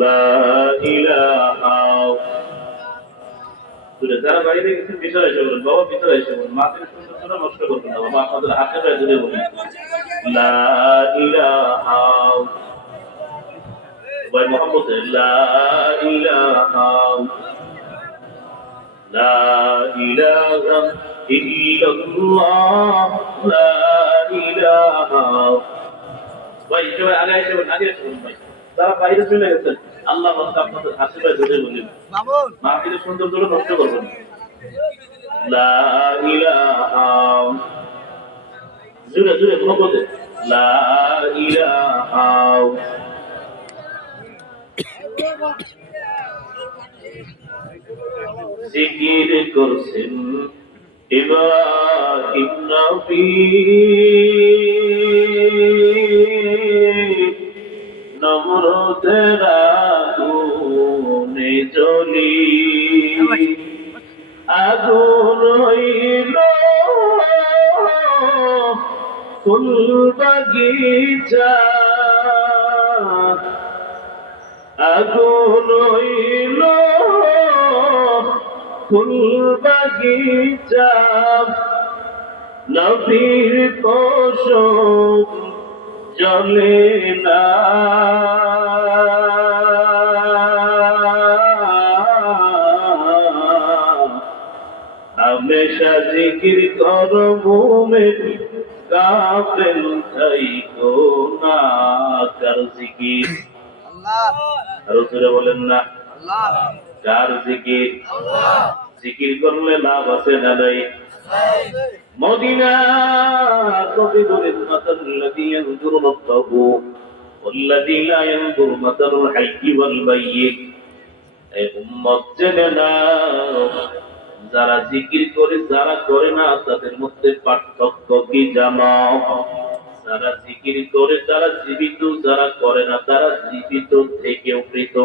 লা ইলাহা। যারা বাইরে গেছেন ভিতরে এসে বলুন, বাবা ভিতরে এসে বলুন, মাকে সুন্দর নষ্ট করবেন না বাবা, আপনাদের হাতে পায়ে ধরে বলুন লা ইলাহা। ভাই মোহাম্মদ লা ইলাহা, লা ইলাহা ইল্লাল্লাহ, লা ইলাহা। ভাই সবাই আগে এসে বলুন, আগে এসে বলুন ভাই। যারা বাইরে চলে গেছেন আল্লাহ রাস্তা আপনাদের হাতে পায়ে ধরে বলুন, মাকে সুন্দর করে নষ্ট করবেন লা ইলাহা। জুড়ে জুড়ে মোহাম্মদ লা ইলাহা। জিকির করছেন ইব্রাহিম নবী, নমরুদের আগুনে জ্বলি, আগুন হইল ফুল বাগিচা, আগুন হইল ফুল বাগিচা, নবীর কোশম জ্বলে না। हमेशा जिकिर करो मोमेन गाफिल থাইকো না, কার জিকির আর জোরে বলেন না কার জিকির। জিকির করলে লাভ আছে না নাই? মদিনা কবি বলেন মাতাল্লাযী ইয়ানজুরু রাব্বাহু ওয়াল্লাযী লা ইয়ানজুরু মাতালুল হাইয়্যি ওয়াল মাইয়্যিত। এই উম্মত জেনে নাও, যারা জিকির করে যারা করে না তাদের মধ্যে পার্থক্য কি জানো? যারা জিকির করে তারা জীবিত, যারা করে না তারা জীবিত থেকেও মৃত।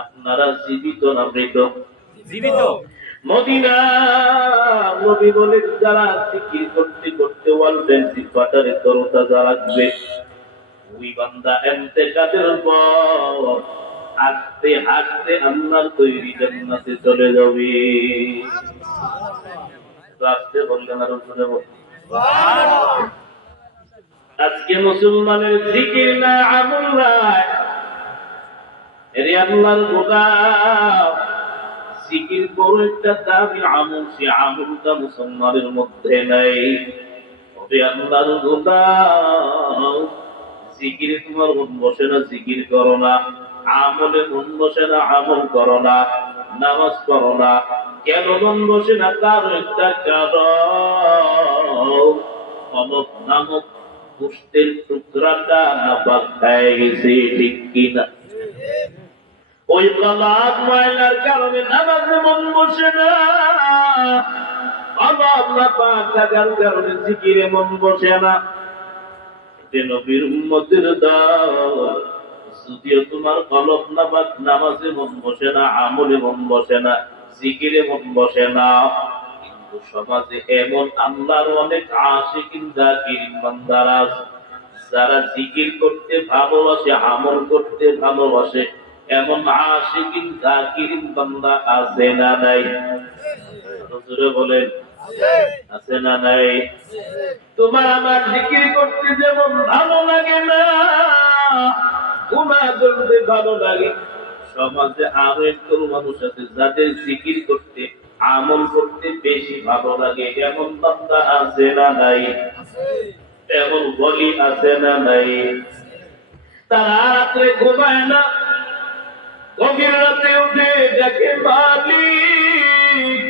আপনারা জীবিত না মৃত? জীবিত। মদিনা নবী বলেন যারা জিকির করতে করতে ওয়ালবেন সিফাটারে তরতা যা রাখবে, ওই বান্দা ইন্তেকালের পর হাসতে হাসতে আল্লাহর তৈরি জান্নাতে চলে যাবে। রাস্তে বললেন আর শুনে বলুন আজকে মুসলমানের জিকির না আমল নাই। এরে আল্লাহর গোলাম, জিকির বড় একটা দামি আমল, সে আমলটা মুসলমানের মধ্যে নাই। ওরে আল্লাহর গোলাম, জিকিরে তোমার মন বসে না, জিকির করো না। আমলে মন বসে না, আমল করো না। নামাজ পড়ো না, কেন মন বসে না? তার একটা কারণ, কলব নামক গোশতের টুকরাটা নাপাক হয়ে গেছে, ঠিক কিনা? ওই কলব ময়লার কারণে নামাজে মন বসে না, কলব নাপাক থাকার কারণে জিকিরে মন বসে না। নবীর উম্মতের দল, যদিও তোমার কলব নাপাক, নামাজে মন বসে না, আমলে মন বসে না, জিকিরে মন বসে না, কিন্তু সমাজে এমন আল্লাহর অনেক আশিকিন জাকিরিন বান্দারা আছে যারা জিকির করতে ভালোবাসে, আমল করতে ভালোবাসে। এমন আশিকিন জাকিরিন বান্দা আছে না নাই? হুজুরে বলেন আছে না নাই? তোমার আমার জিকির করতে যেমন ভালো লাগে না, গুনাহ করতে ভালো লাগে। সমাজে আরো একজন মানুষ আছে যাদের জিকির করতে, আমল করতে বেশি ভালো লাগে। এমন বান্দা আছে না নাই? এমন বলি আছে না নাই? তারা রাত্রে ঘুমায় না, গভীর রাতে উঠে যাকে মালিক,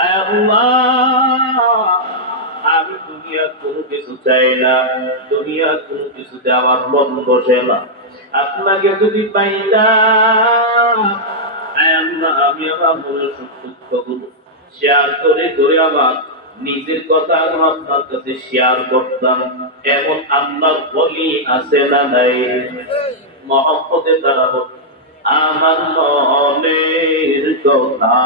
আয় আল্লাহ, আমি দুনিয়া কোনো কিছু চাই না, দুনিয়া কোনো কিছুতে আমার মন বসে না। আপনাকে যদি পাইতাম, আয় আল্লাহ, আমি আমার মনের সুখ দুঃখগুলো শেয়ার করে করে আমার নিজের কথা আপনার কাছে শেয়ার করতাম। এমন আল্লাহর বলি আছে না নাই? মহব্বতে তারা আমার মনের কথা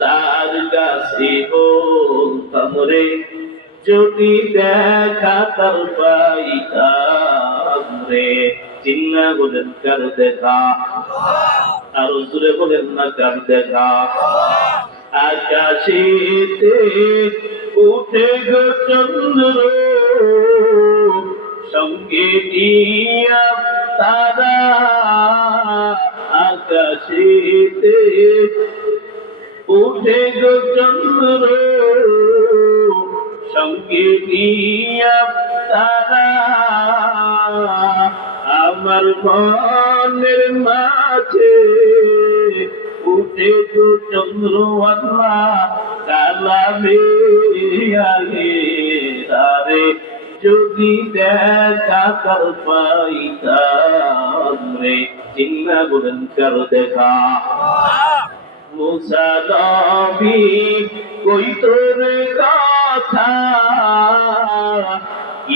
তার কাছে বলতাম রে, যদি দেখা তার পাইতাম রে। চিল্লা বলেন কার দেখা? আরো জোরে বলেন না কার দেখা? আকাশেতে উঠে গো চন্দ্র, সঙ্গে নিয়া তারা। আকাশেতে উঠে গো চন্দ্র, সঙ্গে নিয়া তারা। আমার মনের মাঝে উঠে গো চন্দ্র আল্লাহ, কালামে আগে তারে যদি দেখা কর পাইতাম রে। চিল্লা বলেন কার দেখা? মুসা নবী কইতো রে কথা,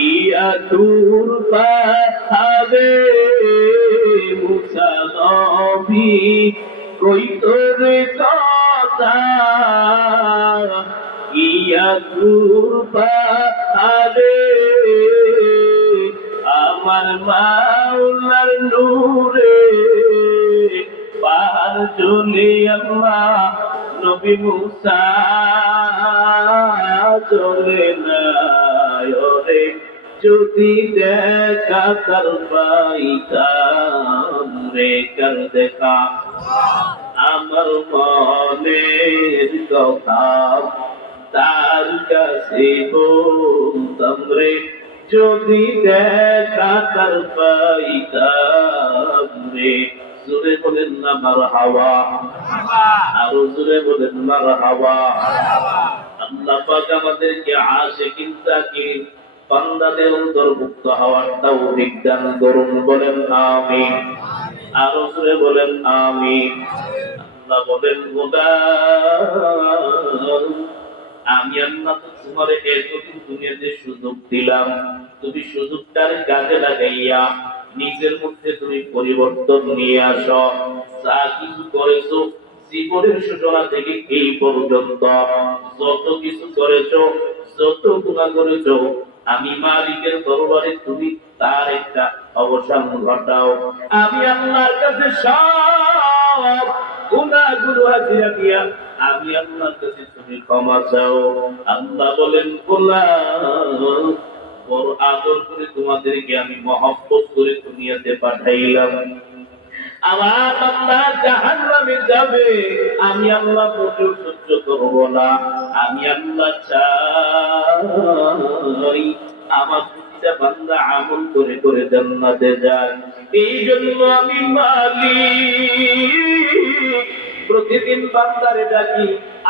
ইয়া দূর পাহাবে। মুসা নবী কইতো রে কথা, ইয়া দূর পাহাবে। আমার মাওলার নূরে পাহাড় চলে আল্লাহ, নবী মুসা চলে না রে। যদি দেখা কর পাইতাম রে কার দেখা? আমার মনের কথা তার কাছে বলতাম রে, যদি দেখা কর পাইতাম রে। জোরে বলেন না মারহাবা? আরো জোরে বলেন মারহাবা? আল্লাহ পাক আমাদেরকে আশিকিন তাকিন বান্দাদের অন্তর্ভুক্ত হওয়ার তৌফিক দান করুন। বলেন আমিন। আরো জোরে বলেন আমিন। আল্লাহ বলেন গোলাম, আমি আল্লাহ তোমার এতদিন দুনিয়াতে সুযোগ দিলাম, তুমি সুযোগটার কাজে লাগাইয়া নিজের মধ্যে তুমি পরিবর্তন নিয়ে আসো। যা কিছু করেছো জীবনের সূচনা থেকে এই পর্যন্ত, যত কিছু করেছো, যত গুনাহ করেছো, আমি মালিকের দরবারে তুমি তার একটা অবসান ঘটাও। আমি আল্লাহর কাছে সব গুনাহগুলো হাজিরা দিয়া আমি আল্লাহর কাছে তুমি ক্ষমা চাও। আল্লাহ বলেন গোলাম, বড় আদর করে তোমাদেরকে আমি মহব্বত করে দুনিয়াতে পাঠাইলাম। আমার বান্দা জাহান্নামে যাবে, আমি আল্লাহ মোটেও সহ্য করব না। আমি আল্লাহ চাই আমার প্রতিটা বান্দা আমল করে করে জান্নাতে যায়। এই জন্য আমি মালিক প্রতিদিন বান্দারে ডাকি,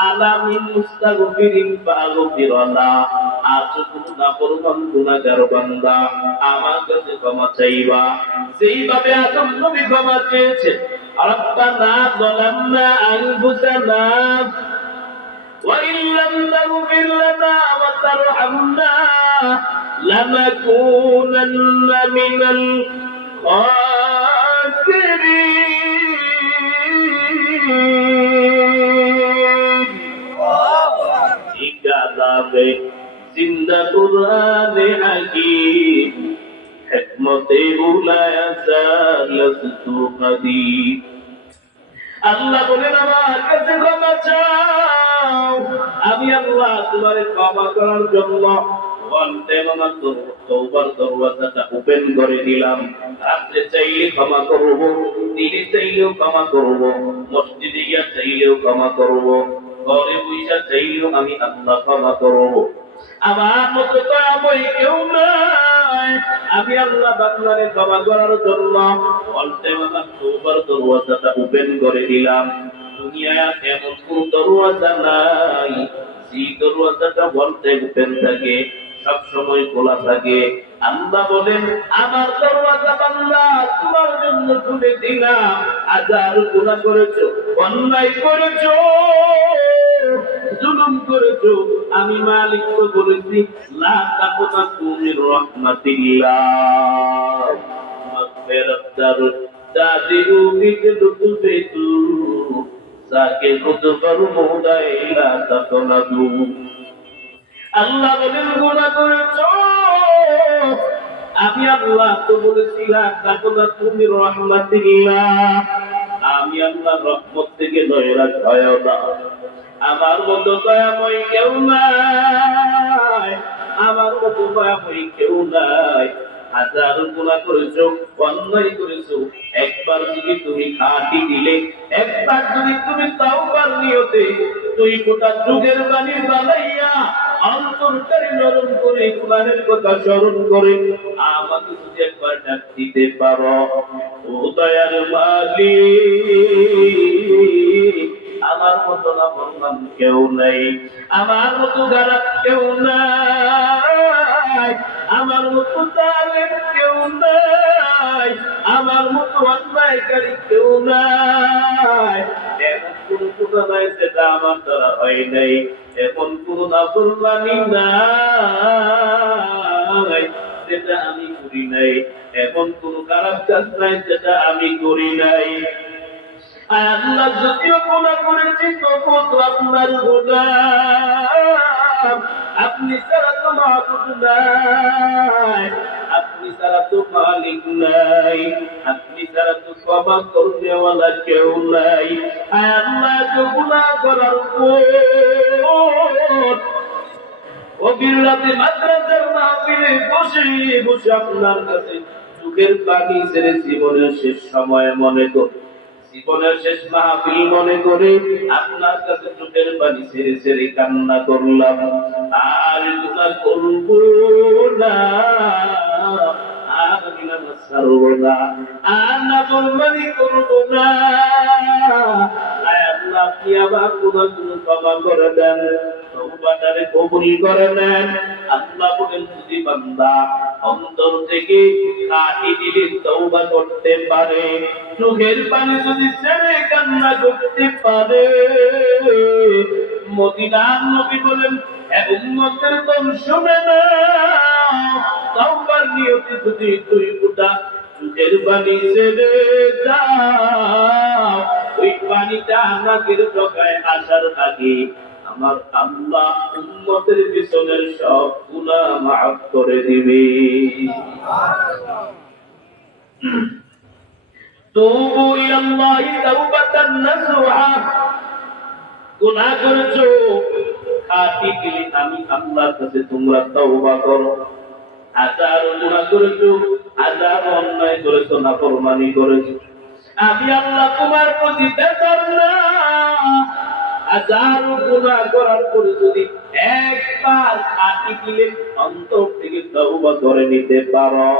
আলামিন মুস্তাগফিরিন ফাগফিরনা। আজ গুনাহ করবান গুনাহগার বান্দা আমার কাছে ক্ষমা চাইবা, যেইভাবে আদম নবী ক্ষমা চেয়েছেন। রব্বানা যালামনা আনফুসানা ওয়া ইন লাম তাগফির লানা ওয়া তারহামনা লানাকুনান্না মিনাল খাসিরিন। ইকাদাবে জিন্দা কুরআনে হাকিম, হিকমতে উলায়া সালাসতু কাদিম। আল্লাহ বলেন আমার কাছে ক্ষমা চাও, আমি আল্লাহ তোমার ক্ষমা করার জন্য তওবার দরওয়াজাটা ওপেন করে দিলাম। রাতে চাইলে ক্ষমা করব, দিনে চাইলেও ক্ষমা করব, মসজিদে গিয়া চাইলেও ক্ষমা করব, ঘরে বসে চাইলেও আমি আল্লাহ ক্ষমা করব। আমার মতো দয়াময় কেউ নাই। আমি আল্লাহ বান্দারে ক্ষমা করার জন্য তওবার দরওয়াজাটা ওপেন করে দিলাম। দুনিয়ায় এমন কোন দরওয়াজা নাই যে দরওয়াজাটা বলতে ওপেন থাকে, সব সময় খোলা থাকে। আল্লাহ বলেন আমার দরওয়াজা বান্দা তোমার জন্য খুলে দিলাম। হাজার গুনাহ করেছো, অন্যায় করেছো, জুলুম করেছো, আমি মালিক তো বলেছি লা তাকনাতু মির রাহমাতিল্লাহ। মাগফিরাতার দাদিরু বিদুতু বেতু সাকে কুতফার মুদাইলা তাকনাতু। আল্লাহ বলেন গুনাহ করেছো, আমি আল্লাহ তো বলেছিলাম তাকনাতু মির রাহমাতিল্লাহ, আমি আল্লাহর রহমত থেকে দয়া হয় না। আমার মতো দয়াময় কেউ নাই, আমার মতো দয়াময় কেউ নাই। হাজার গুনাহ করেছো, অন্যায় করেছো, একবার যদি তুমি খাঁটি দিলে, একবার যদি তুমি তাওবার নিয়তে দুই ফোঁটা যুগের বাণী বানাইয়া অন্তরটারে নরম করে কোরআনের কথা স্মরণ করে আমাকে যদি একবার ডাক দিতে পারো, ও দয়ার মালিক, আমার মতো না বললাম কেউ নাই, আমার মতো খারাপ কেউ নাই, আমার মতো জালেম কেউ নাই, আমার মতো অন্যায়কারী কেউ নাই। এমন কোন গুনাহ নাই যেটা আমার দ্বারা হয় নাই, এমন কোন নাফরমানি নাই যেটা আমি করি নাই, এমন কোন খারাপ কাজ নাই যেটা আমি করি নাই। আল্লাহ যদিও গুনাহ করেছি তবুও তো আপনার গোলাম, আপনি ছাড়া তো মাবুদ নাই, আপনি ছাড়া তো মালিক নাই, আপনি ছাড়া তো ক্ষমা করনেওয়ালা কেউ নাই। আল্লাহ তো গুনাহ করার পর গভীর রাতে মাদ্রাসার মাহফিলে বসে বসে আপনার কাছে চোখের পানি ছেড়ে জীবনের শেষ সময় মনে করে, জীবনের শেষ মাহফিল মনে করে আপনার কাছে চোখের পানি ছেড়ে ছেড়ে কান্না করলাম। আর গুনাহ করব না, আর নামাজ ছাড়ব না, আর নাফরমানি করব না। আয় আল্লাহ, আপনি আমার গুনাহগুলো ক্ষমা করে দেন, তওবাটারে কবুল করে নেন। আল্লাহ বলেন, যদি বান্দা অন্তর থেকে খাঁটি দিলে তওবা করতে পারে, চোখের পানি যদি ছেড়ে কান্না করতে পারে, মদিনার নবী বলেন, এ উম্মতের দল শুনে নাও, তওবার নিয়তে যদি দুই ফোঁটা চোখের পানি ছেড়ে যাও, ওই পানিটা নাকের ডগায় আসার আগে আমার আল্লাহ উম্মতের পিছনের সব গুনাহ মাফ করে দিবে। তুবু ইলাল্লাহি তাওবাতান নাসুহা, গুনাহ করেছো, খাঁটি দিলে আমি আল্লাহর কাছে তোমরা তওবা করো। হাজার গুনাহ করেছো, হাজার অন্যায় করেছো, নাফরমানি করেছো, আমি আল্লাহ তোমার প্রতি বেজার না। হাজার গুনাহ করার পরে যদি একবার খাঁটি দিলে অন্তর থেকে তওবা করে নিতে পারো,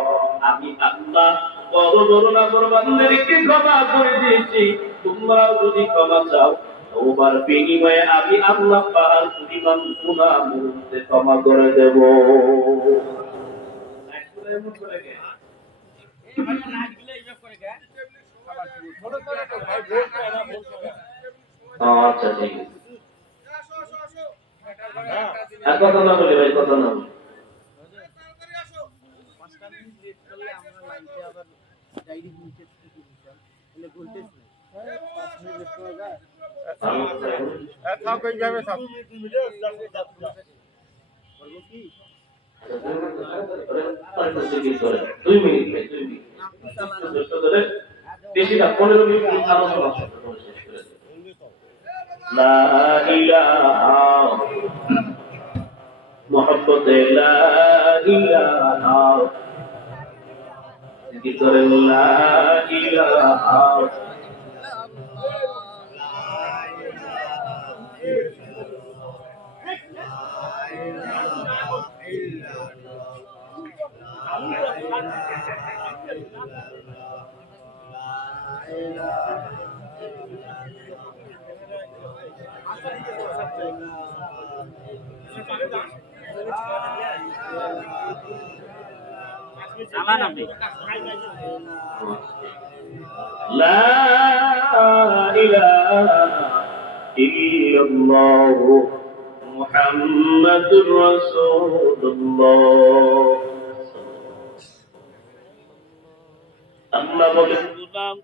আমি আল্লাহ বড় বড় নাফরমানদেরকে ক্ষমা করে দিয়েছি। তোমরাও যদি ক্ষমা চাও, তওবার বিনিময়ে আমি আল্লাহ পাহাড় পরিমাণ গুনাহ মুহূর্তে ক্ষমা করে দেব। আচ্ছা, ঠিক আছে। আর কথা না বলি ভাই, কথা না বলি। দুই মিনিট ভাই, 2 মিনিট বেশি না, 15 মিনিট আলোচনা শেষ করে দেব। লা ইলাহা মুহাম্মাদে লা ইলাহা, জিকির করেন লা ইলাহা। লা ইলাহা ইল্লাল্লাহ মুহাম্মাদুর রাসূলুল্লাহ। আল্লাহ বলেন, গুলাম